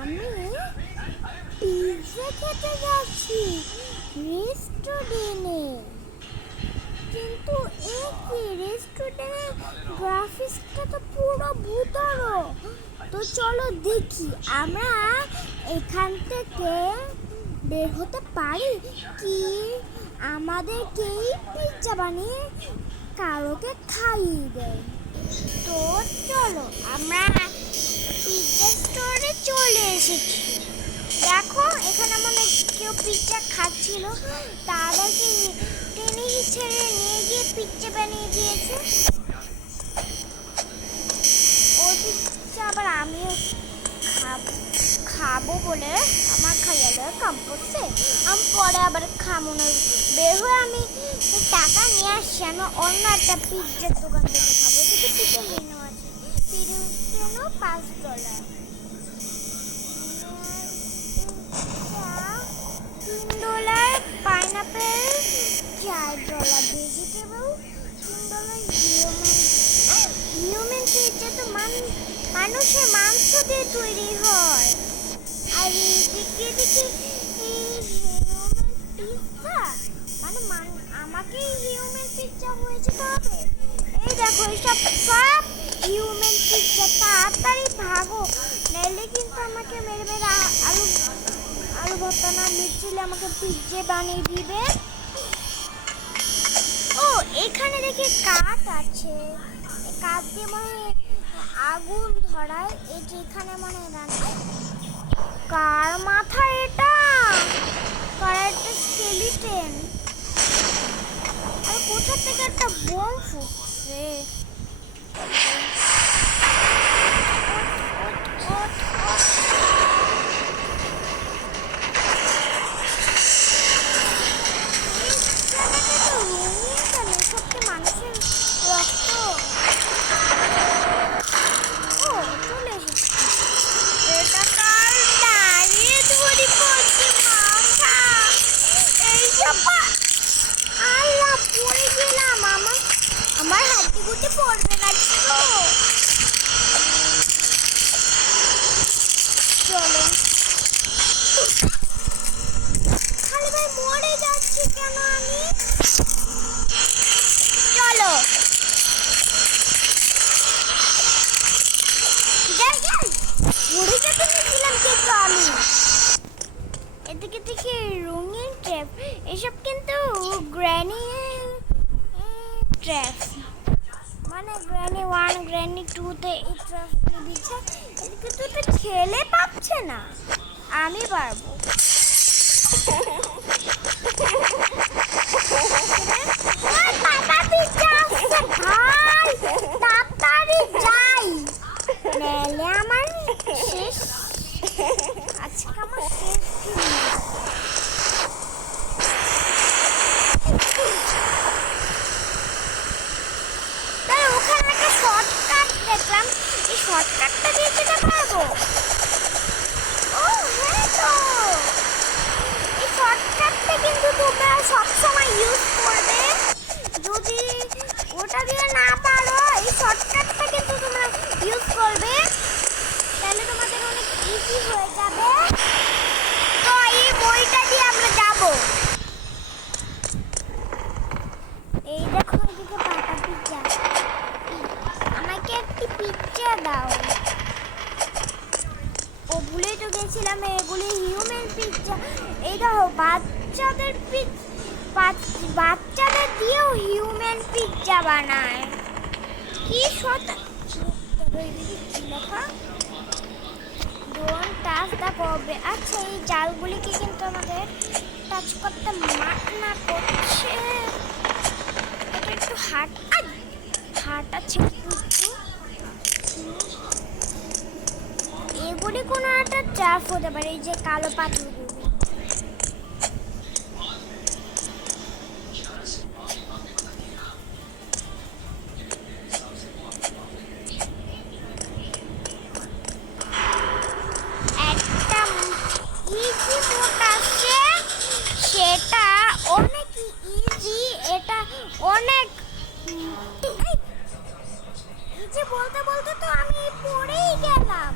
আমি পিৎজা খেতে যাচ্ছি রেস্টুরেন্টে, কিন্তু এই রেস্টুরেন্টের গ্রাফিক্সটা তো পুরো ভূতড়ো। তো চলো দেখি আমরা এখান থেকে বের হতে পারি কি আমাদেরকেই পিৎজা বানিয়ে কারোকে খাইয়ে দেয়। তো চলো আমরা পিৎজা স্টোরে চলে এসেছি। দেখো এখানে মনে কেউ পিৎজা খাচ্ছিল, তাদেরকে টেনে ছেড়ে নিয়ে গিয়ে পিৎজা বানিয়ে দিয়েছে। ওই পিৎজা আবার আমিও খাবো বলে আমার খাইয়ালে কাম করছে। আমি পরে আবার খাবো না, বের হয়ে আমি টাকা নিয়ে আসছি। আমি অন্য একটা পিৎজার দোকান থেকে খাবো। এদিকে পিৎজা মেনু আছে, pizza $5, $3, pineapple $4, vegetable $3। Human pizza তো মানুষের মাংস দিয়ে তৈরি হয়। আর এদিকে হিউম্যান পিৎজা মানে আমাকে হিউম্যান পিৎজা হয়েছে হবে। এই দেখো এইসব সব হিউম্যান পিৎজা, তাড়াতাড়ি ভাগো নাইলে কিন্তু আমাকে মেরে মেরে আলু ভর্তা না মিচিলে আমাকে পিৎজা বানিয়ে দিবে। ও এখানে দেখি কাঠ আছে, কাঠ দিয়ে মনে আগুন ধরায়। এই যে এখানে মনে কার মাথা এটা, কার একটা স্কেলিটন। আর কোথা থেকে একটা বোম ফুটছে। মানুষের রক্ত। ও চলে এসেছে। এটা কার দাঁড়িয়ে ধরি পড়ছে মাথা। এইসব আল্লাহ পড়ে গেলাম, আমার হাড্ডি গুটি পড়বে না। চলো খালি ভাই মরে যাচ্ছি কেন আমি। চলো মরে যেতে নিয়েছিলাম কিন্তু আমি। এদিকে দেখি রঙিন ট্র্যাপ, এসব কিন্তু গ্র্যানি ট্র্যাপ, মানে গ্র্যানি 1 গ্র্যানি 2-তে এই ট্র্যাপ দিচ্ছে। এদিকে তো খেলে পাচ্ছে না, আমি পারবো। তাড়াতাড়ি যাই নাহলে আমার শেষ, আজকে আমার শেষ। ওখানে একটা শর্টকাট দেখলাম, এই শর্টকাটটা দিয়ে যেতে পারবো। ও হ্যাঁ, তো এই শর্টকাটটা কিন্তু তোমরা সবসময় ইউজ করবে। যদি ওটা দিয়ে না পারো, এই শর্টকাটটা কিন্তু তোমরা ইউজ করবে, তাহলে তোমাদের অনেক ইজি হয়ে যাবে। তো এই বইটা দিয়ে আমরা যাব। এই দেখো এদিকে পাতা পিৎজা, আমাকে একটি পিৎজা দাও। ও ভুলেই তো গেছিলাম, এগুলি হিউম্যান পিৎজা। এই দেখো বাচ্চাদের দিয়েও হিউম্যান পিৎজা বানায়। কি লেখা, ডোন্ট টাচ দ্য প্রবলেম। আচ্ছা এই জালগুলিকে কিন্তু আমাদের টাচ করতে মানা করছে। এটা একটু হাট আছে একটু। এগুলি কোনো একটা ট্র্যাপ হতে পারে, এই যে কালো পাথরগুলো। একটা ইজি মোড আছে, সেটা অনেক ইজি। এটা অনেক ইজি বলতে বলতে তো আমি পড়েই গেলাম।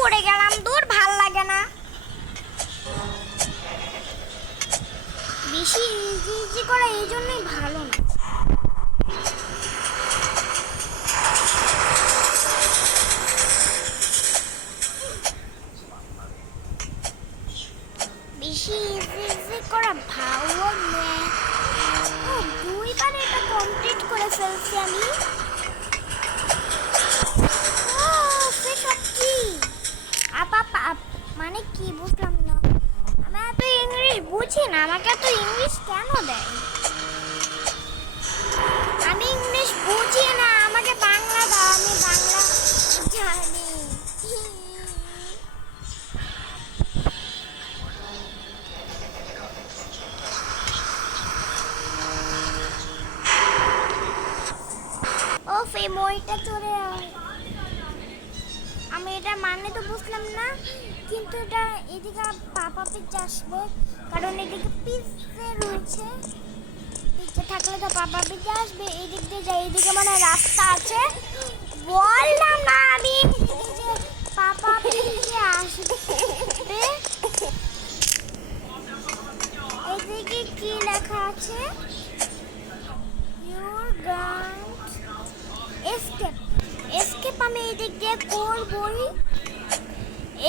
পড়ে গেলাম, দূর ভাল লাগে না। বেশি ইজি ইজি করা এই জন্যই ভালো না। বেশি ইজি ইজি করা ভালো না। দুইবার এটা কমপ্লিট করে ফেলছি আমি। মানে কি বুঝলাম না, আমি এত ইংলিশ বুঝি না, আমাকে এত ইংলিশ কেন দেয়? আমি ইংলিশ বুঝি না, আমাকে বাংলা দাও, আমি বাংলা জানি। ও এই বইটা চলে, আমি এটা মানে তো বুঝলাম না, কিন্তু এটা এদিকে পাপা পিজ্জা আসবে, কারণ এদিকে পিজ্জা রয়েছে। পিজ্জা থাকলে তো পাপা পিজ্জা আসবে। এদিক দিয়ে যাই, এদিকে মানে রাস্তা আছে, বললাম না আমি যে পাপা পিজ্জা আসবে। এদিকে কি লেখা আছে? ইউর গান এসকেপ। এসকেপ আমি এদিক দিয়ে করবই।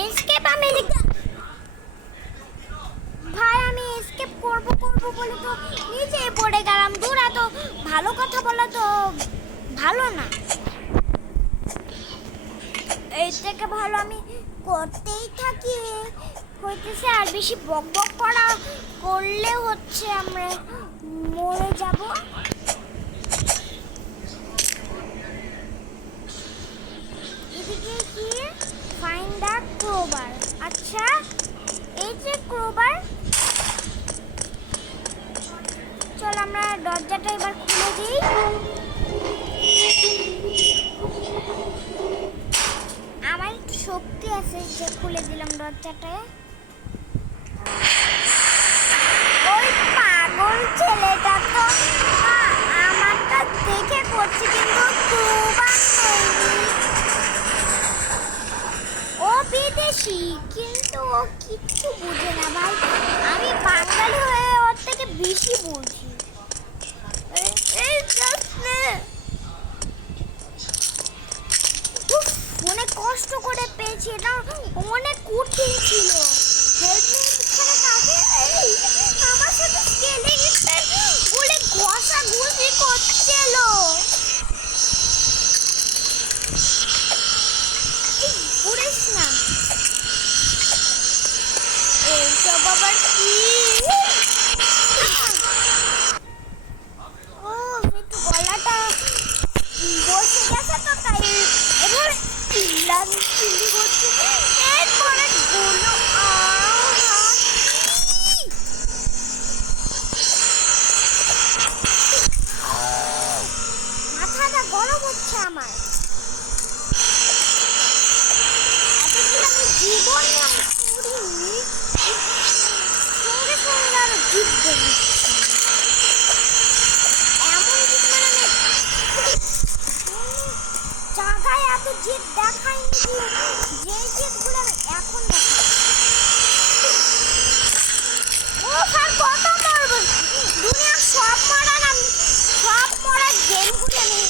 এসকেপ আমি এদিক ভাই, আমি এসকেপ করব বলে তো নিচে পড়ে গেলাম। দূর, এত ভালো কথা বলা তো ভালো না। এই থেকে ভালো আমি করতেই থাকি হইতেছে, আর বেশি বক বক করলে হচ্ছে আমরা মরে যাব। এদিকে কি ফাইন্ড দ্য ক্রোবার। আচ্ছা, এই যে ক্রোবার, চল আমরা দরজাটা এবার খুলে দিই। আমার একটু শক্তি আছে যে খুলে দিলাম দরজাটা। ওই পাগল ছেলেটা তো আমারটা দেখে করছে, কিন্তু ক্রোবার নেই। ও বিদেশি, কিন্তু ও কিচ্ছু বুঝে না ভাই। আমি বাঙালি হয়ে ওর থেকে বেশি বুঝি। অনেক কষ্ট করে পেয়েছি, এটা অনেক কঠিন ছিল। আমার সাথে বলে ঘষা ঘুষি করছিল। পুরিস না, এইসব আবার কি? ও একটু গলাটা বসে গেছে তো, তাই এবার চিল্লি করছে। এরপরে গুলো মাথাটা গরম হচ্ছে আমার। এতদিন আমি জীবন করিনি, সঙ্গে সঙ্গে আরো জিতব। এমন জিত মানে আমি জায়গায় এত জিত দেখাইনি, যে জিতগুলো আমি এখন দেখাই। ও আর কত মারব? দুনিয়ার সব মরার গেমগুলো আমি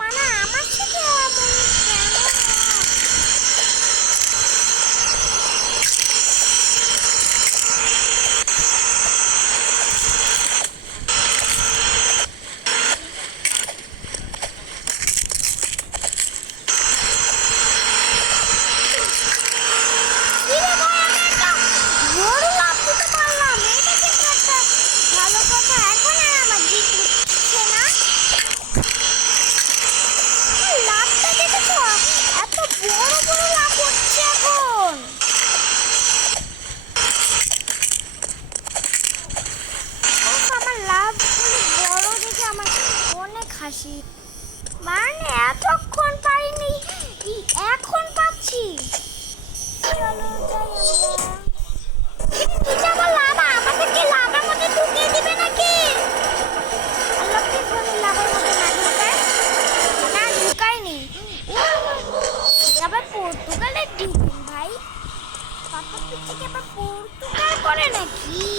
মানে আমার সাথে এমন কেন? থেকে আবার পর্তুগাল করে নাকি?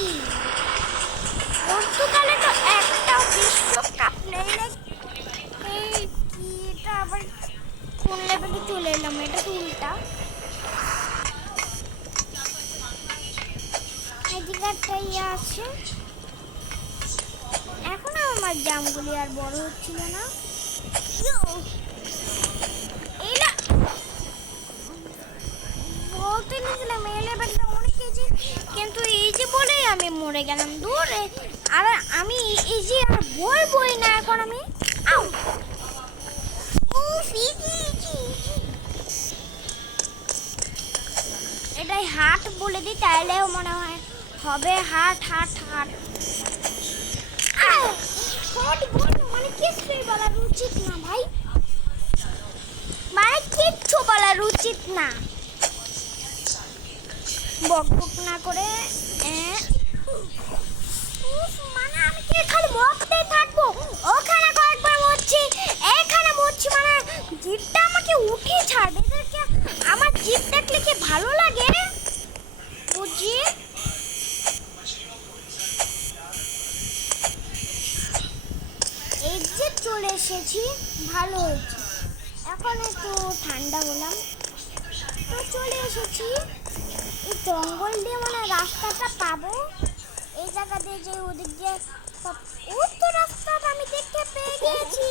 পর্তুগালে তো একটাও বিশ্বকাপ নেই নাকি? এই কি এটা আবার কোন লেভেলে চলে এলাম? এটা তো উল্টা। এদিকে একটা ইয়ে আছে। এখন আমার জামগুলি আর বড় হচ্ছিল না। এইটা বলতে নিয়েছিলাম এই লেভেলটা অনেক ইজি, কিন্তু ইজি বলেই আমি মরে গেলাম দূরে। আর আমি ইজি আর বলবোই না এখন আমি। আউ উফ, ইজি ইজি ইজি। এটাই হাট বলে দিই, তাইলেও মনে হয় হবে হাট হাট হাট। হাট বলো মানে কিছুই বলার উচিত না ভাই, মানে কিচ্ছু বলার উচিত না। বক বক না করে মানে আমি কি খালি মরতেই থাকবো? ওখানে কয়েকবার মরছি, এখানে মরছি, মানে জিপটা আমাকে উঠিয়ে ছাড়বে। এদেরকে আমার জিপ দেখলে কি ভালো লাগে বুঝি? এই যে চলে এসেছি, ভালো হয়েছে। এখন একটু ঠান্ডা হলাম তো চলে এসেছি। এই জঙ্গল দিয়ে মানে রাস্তাটা পাবো। এই জায়গা দিয়ে যে ওদিক দিয়ে ওই তো রাস্তাটা আমি দেখতে পেয়ে গেছি।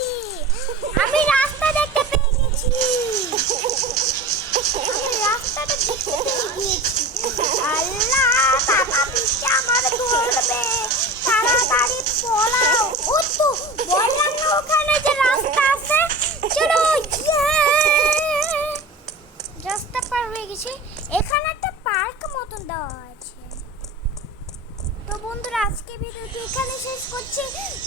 আমি রাস্তা দেখতে পেয়ে গেছি। আমি রাস্তাটা দেখতে পেয়ে গেছি। আল্লাহ বাবা পিছে আমার ধরবে, তাড়াতাড়ি পলাও। ও তো বললাম না ওখানে যে রাস্তা আছে। চলো রাস্তা পার হয়ে গেছি। এখানে একটা পার্ক মতন দেওয়া আছে। তো বন্ধুরা আজকে ভিডিওটি এখানে শেষ করছি।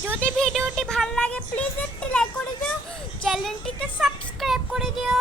যদি ভিডিওটি ভালো লাগে প্লিজ একটি লাইক করে দিও, চ্যানেলটিকে সাবস্ক্রাইব করে দিও।